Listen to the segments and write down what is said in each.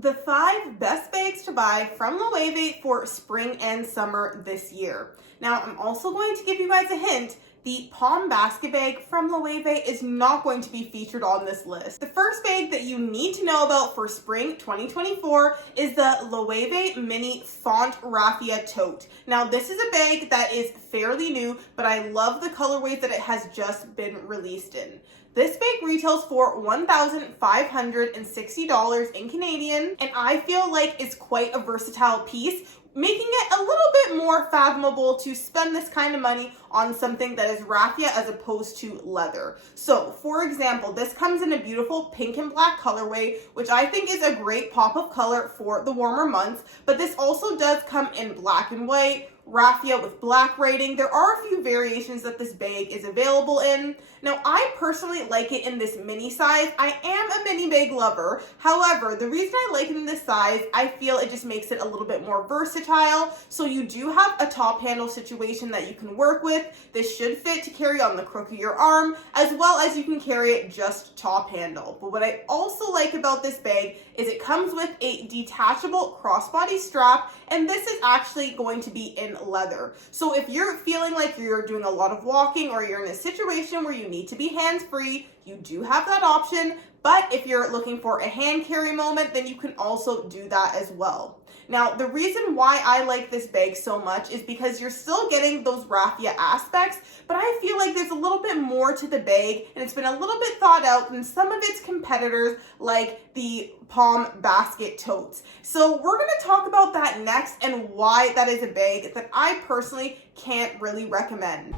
The 5 best bags to buy from Loewe for spring and summer this year. Now, I'm also going to give you guys a hint. The palm basket bag from Loewe is not going to be featured on this list. The first bag that you need to know about for spring 2024 is the Loewe Mini Font Rafia Tote. Now, this is a bag that is fairly new, but I love the colorways that it has just been released in. This bag retails for $1,560 in Canadian, and I feel like it's quite a versatile piece, making it a little bit more fathomable to spend this kind of money on something that is raffia as opposed to leather. So, for example, this comes in a beautiful pink and black colorway, which I think is a great pop of color for the warmer months, but this also does come in black and white, raffia with black writing. There are a few variations that this bag is available in. Now, I personally like it in this mini size. I am a mini bag lover. However, the reason I like it in this size, I feel it just makes it a little bit more versatile. So you do have a top handle situation that you can work with. This should fit to carry on the crook of your arm, as well as you can carry it just top handle. But what I also like about this bag is it comes with a detachable crossbody strap, and this is actually going to be in leather. So if you're feeling like you're doing a lot of walking or you're in a situation where you need to be hands-free, you do have that option. But if you're looking for a hand carry moment, then you can also do that as well. Now, the reason why I like this bag so much is because you're still getting those raffia aspects, but I feel like there's a little bit more to the bag, and it's been a little bit thought out than some of its competitors like the palm basket totes. So we're going to talk about that next and why that is a bag that I personally can't really recommend.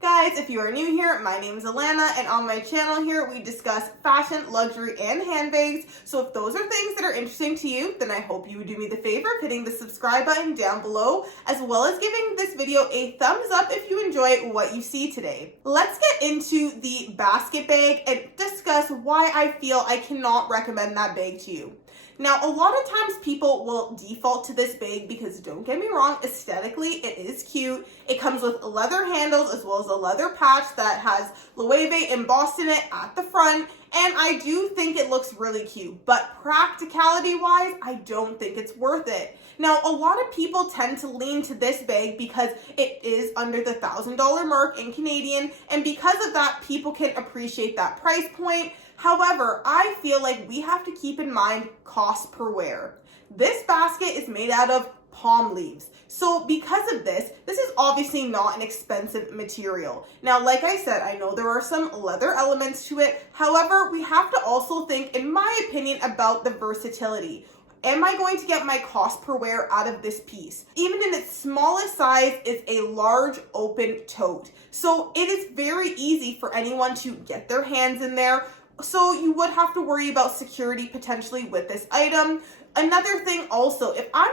Guys, if you are new here, my name is Alana, and on my channel here we discuss fashion, luxury, and handbags. So if those are things that are interesting to you, then I hope you would do me the favor of hitting the subscribe button down below, as well as giving this video a thumbs up if you enjoy what you see today. Let's get into the basket bag and discuss why I feel I cannot recommend that bag to you. Now, a lot of times people will default to this bag because, don't get me wrong, aesthetically it is cute. It comes with leather handles as well as a leather patch that has Loewe embossed in it at the front, and I do think it looks really cute, but practicality-wise, I don't think it's worth it. Now, a lot of people tend to lean to this bag because it is under the $1,000 mark in Canadian, and because of that, people can appreciate that price point. However, I feel like we have to keep in mind cost per wear. This basket is made out of palm leaves. So because of this is obviously not an expensive material. Now, like I said, I know there are some leather elements to it. However, we have to also think, in my opinion, about the versatility. Am I going to get my cost per wear out of this piece? Even in its smallest size is a large open tote. So it is very easy for anyone to get their hands in there. So you would have to worry about security potentially with this item. Another thing also, if I'm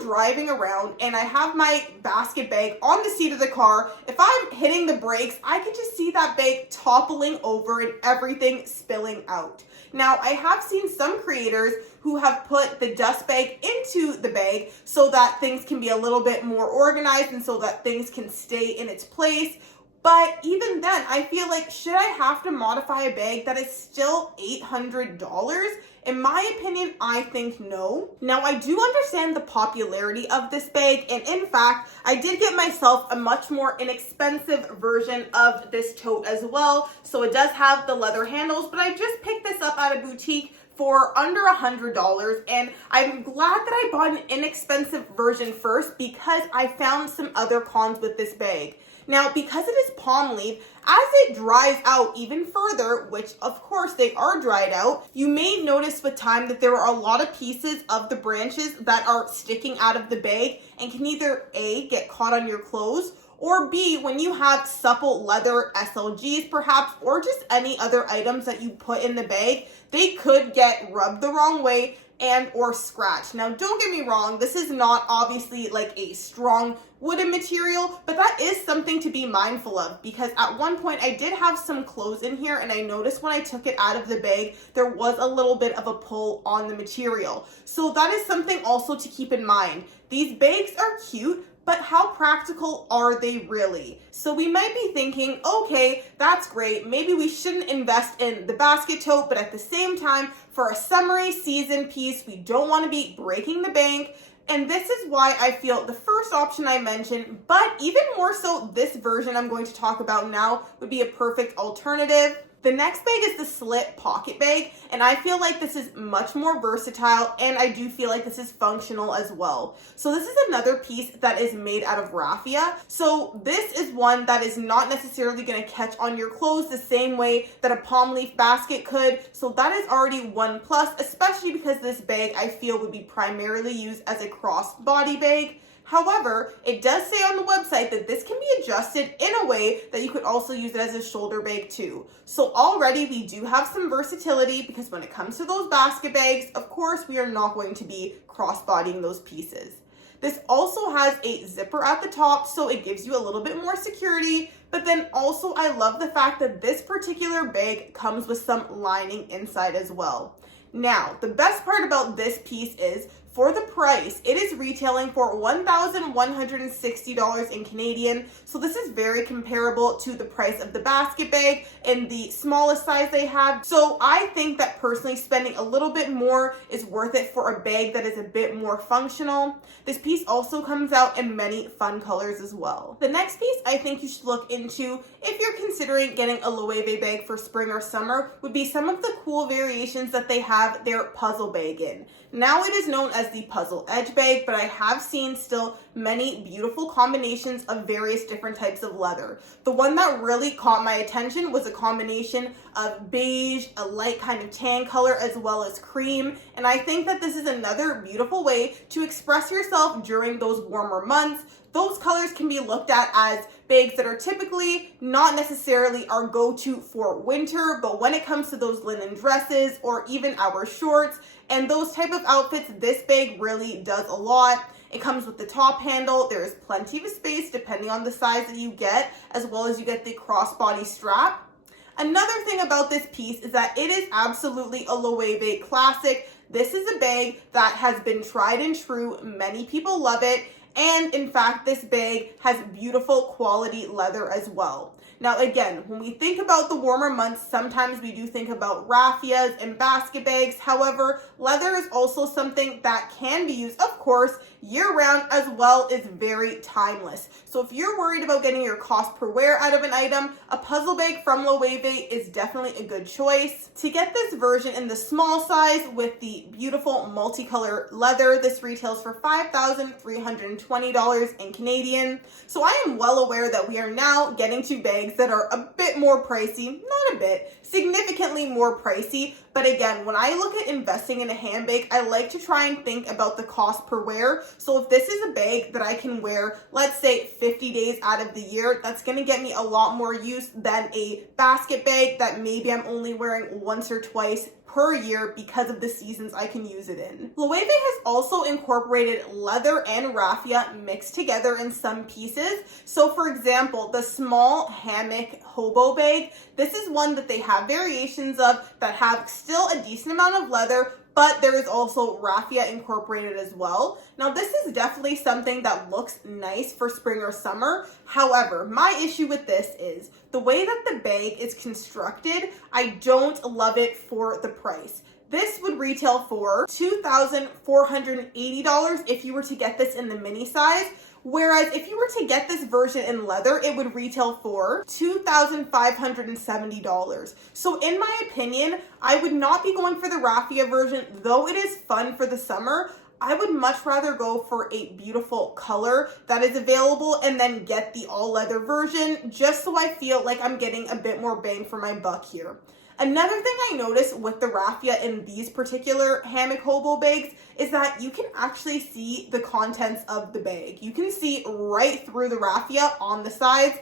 driving around and I have my basket bag on the seat of the car, if I'm hitting the brakes, I can just see that bag toppling over and everything spilling out. Now, I have seen some creators who have put the dust bag into the bag so that things can be a little bit more organized and so that things can stay in its place. But even then, I feel like, should I have to modify a bag that is still $800? In my opinion, I think no. Now, I do understand the popularity of this bag, and in fact, I did get myself a much more inexpensive version of this tote as well. So it does have the leather handles, but I just picked this up at a boutique for under $100, and I'm glad that I bought an inexpensive version first because I found some other cons with this bag. Now, because it is palm leaf, as it dries out even further, which of course they are dried out, you may notice with time that there are a lot of pieces of the branches that are sticking out of the bag and can either A, get caught on your clothes, or B, when you have supple leather SLGs perhaps, or just any other items that you put in the bag, they could get rubbed the wrong way and or scratched. Now, don't get me wrong, this is not obviously like a strong wooden material, but that is something to be mindful of, because at one point I did have some clothes in here and I noticed when I took it out of the bag, there was a little bit of a pull on the material. So that is something also to keep in mind. These bags are cute, But how practical are they really? So we might be thinking, okay, that's great. Maybe we shouldn't invest in the basket tote, but at the same time, for a summery season piece, we don't want to be breaking the bank. And this is why I feel the first option I mentioned, but even more so this version I'm going to talk about now would be a perfect alternative. The next bag is the Slit Pochette Bag, and I feel like this is much more versatile, and I do feel like this is functional as well. So this is another piece that is made out of Raffiia. So this is one that is not necessarily going to catch on your clothes the same way that a palm leaf basket could. So that is already one plus, especially because this bag I feel would be primarily used as a crossbody bag. However, it does say on the website that this can be adjusted in a way that you could also use it as a shoulder bag too. So already we do have some versatility, because when it comes to those basket bags, of course, we are not going to be crossbodying those pieces. This also has a zipper at the top, so it gives you a little bit more security. But then also I love the fact that this particular bag comes with some lining inside as well. Now, the best part about this piece is, for the price, it is retailing for $1,160 in Canadian. So this is very comparable to the price of the basket bag in the smallest size they have. So I think that personally spending a little bit more is worth it for a bag that is a bit more functional. This piece also comes out in many fun colors as well. The next piece I think you should look into if you're considering getting a Loewe bag for spring or summer would be some of the cool variations that they have their puzzle bag in. Now it is known as the puzzle edge bag, but I have seen still many beautiful combinations of various different types of leather. The one that really caught my attention was a combination of beige, a light kind of tan color, as well as cream. And I think that this is another beautiful way to express yourself during those warmer months. Those colors can be looked at as bags that are typically not necessarily our go-to for winter, but when it comes to those linen dresses or even our shorts and those type of outfits, this bag really does a lot. It comes with the top handle. There is plenty of space depending on the size that you get, as well as you get the crossbody strap. Another thing about this piece is that it is absolutely a Loewe classic. This is a bag that has been tried and true. Many people love it. And in fact, this bag has beautiful quality leather as well. Now, again, when we think about the warmer months, sometimes we do think about raffias and basket bags. However, leather is also something that can be used, of course, year-round, as well as very timeless. So if you're worried about getting your cost per wear out of an item, a puzzle bag from Loewe is definitely a good choice. To get this version in the small size with the beautiful multicolor leather, this retails for $5,320 in Canadian. So I am well aware that we are now getting to bags that are a bit more pricey, not a bit, significantly more pricey. But again, when I look at investing in a handbag, I like to try and think about the cost per wear. So if this is a bag that I can wear, let's say 50 days out of the year, that's going to get me a lot more use than a basket bag that maybe I'm only wearing once or twice per year because of the seasons I can use it in. Loewe has also incorporated leather and raffia mixed together in some pieces. So for example, the small Hammock Hobo bag, this is one that they have variations of that have still a decent amount of leather, but there is also raffia incorporated as well. Now this is definitely something that looks nice for spring or summer. However, my issue with this is the way that the bag is constructed. I don't love it for the price. This would retail for $2,480 if you were to get this in the mini size. Whereas if you were to get this version in leather, it would retail for $2,570. So in my opinion, I would not be going for the raffia version, though it is fun for the summer. I would much rather go for a beautiful color that is available and then get the all leather version, just so I feel like I'm getting a bit more bang for my buck here. Another thing I noticed with the raffia in these particular Hammock Hobo bags is that you can actually see the contents of the bag. You can see right through the raffia on the sides.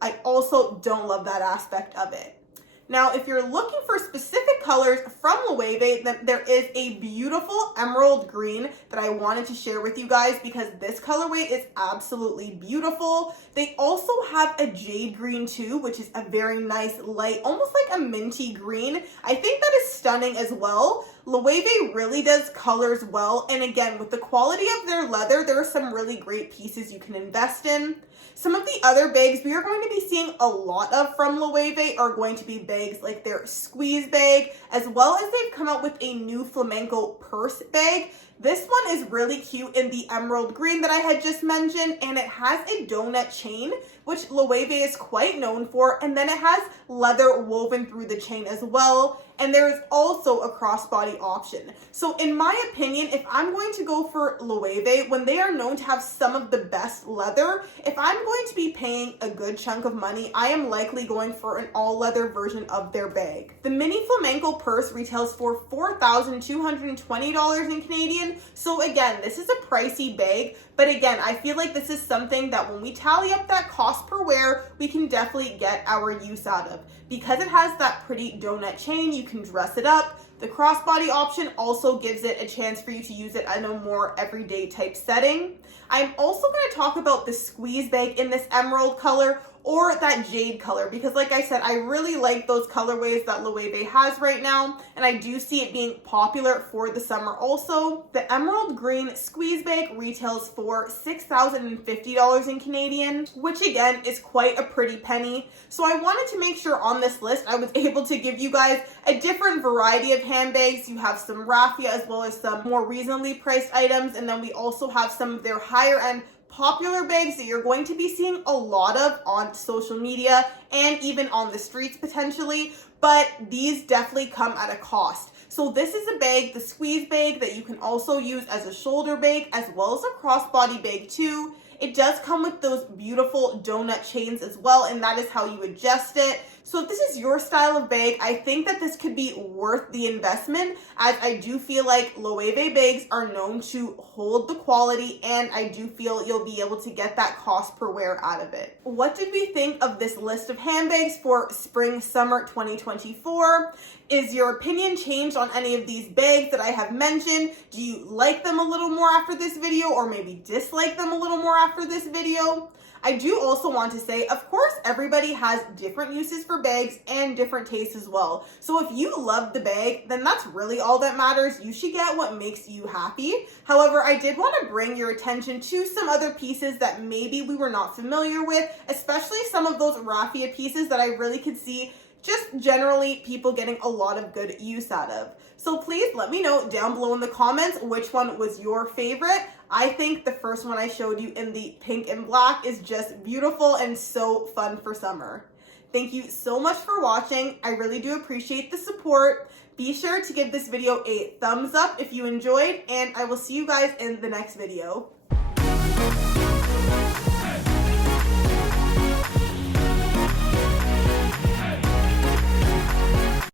I also don't love that aspect of it. Now, if you're looking for specific colors from Loewe, then there is a beautiful emerald green that I wanted to share with you guys because this colorway is absolutely beautiful. They also have a jade green too, which is a very nice light, almost like a minty green. I think that is stunning as well. Loewe really does colors well, and again, with the quality of their leather, there are some really great pieces you can invest in. Some of the other bags we are going to be seeing a lot of from Loewe are going to be bags like their squeeze bag, as well as they've come out with a new flamenco purse bag. This one is really cute in the emerald green that I had just mentioned, and it has a donut chain, which Loewe is quite known for, and then it has leather woven through the chain as well, and there is also a crossbody option. So in my opinion, if I'm going to go for Loewe, when they are known to have some of the best leather, if I'm going to be paying a good chunk of money, I am likely going for an all leather version of their bag. The mini flamenco purse retails for $4,220 in Canadian. So again, this is a pricey bag, but again, I feel like this is something that when we tally up that cost per wear, we can definitely get our use out of. Because it has that pretty donut chain, you can dress it up. The crossbody option also gives it a chance for you to use it in a more everyday type setting. I'm also going to talk about the squeeze bag in this emerald color or that jade color, because like I said, I really like those colorways that Loewe has right now, and I do see it being popular for the summer also. The emerald green squeeze bag retails for $6,050 in Canadian, which again is quite a pretty penny. So I wanted to make sure on this list I was able to give you guys a different variety of handbags. You have some Rafia as well as some more reasonably priced items, and then we also have some of their higher end popular bags that you're going to be seeing a lot of on social media and even on the streets potentially, but these definitely come at a cost. So this is a bag, the squeeze bag, that you can also use as a shoulder bag as well as a crossbody bag too. It does come with those beautiful donut chains as well, and that is how you adjust it. So if this is your style of bag, I think that this could be worth the investment, as I do feel like Loewe bags are known to hold the quality, and I do feel you'll be able to get that cost per wear out of it. What did we think of this list of handbags for spring summer 2024? Is your opinion changed on any of these bags that I have mentioned? Do you like them a little more after this video, or maybe dislike them a little more after this video? I do also want to say, of course, everybody has different uses for bags and different tastes as well. So if you love the bag, then that's really all that matters. You should get what makes you happy. However, I did want to bring your attention to some other pieces that maybe we were not familiar with, especially some of those Rafia pieces that I really could see just generally people getting a lot of good use out of. So please let me know down below in the comments which one was your favorite. I think the first one I showed you in the pink and black is just beautiful and so fun for summer. Thank you so much for watching. I really do appreciate the support. Be sure to give this video a thumbs up if you enjoyed, and I will see you guys in the next video.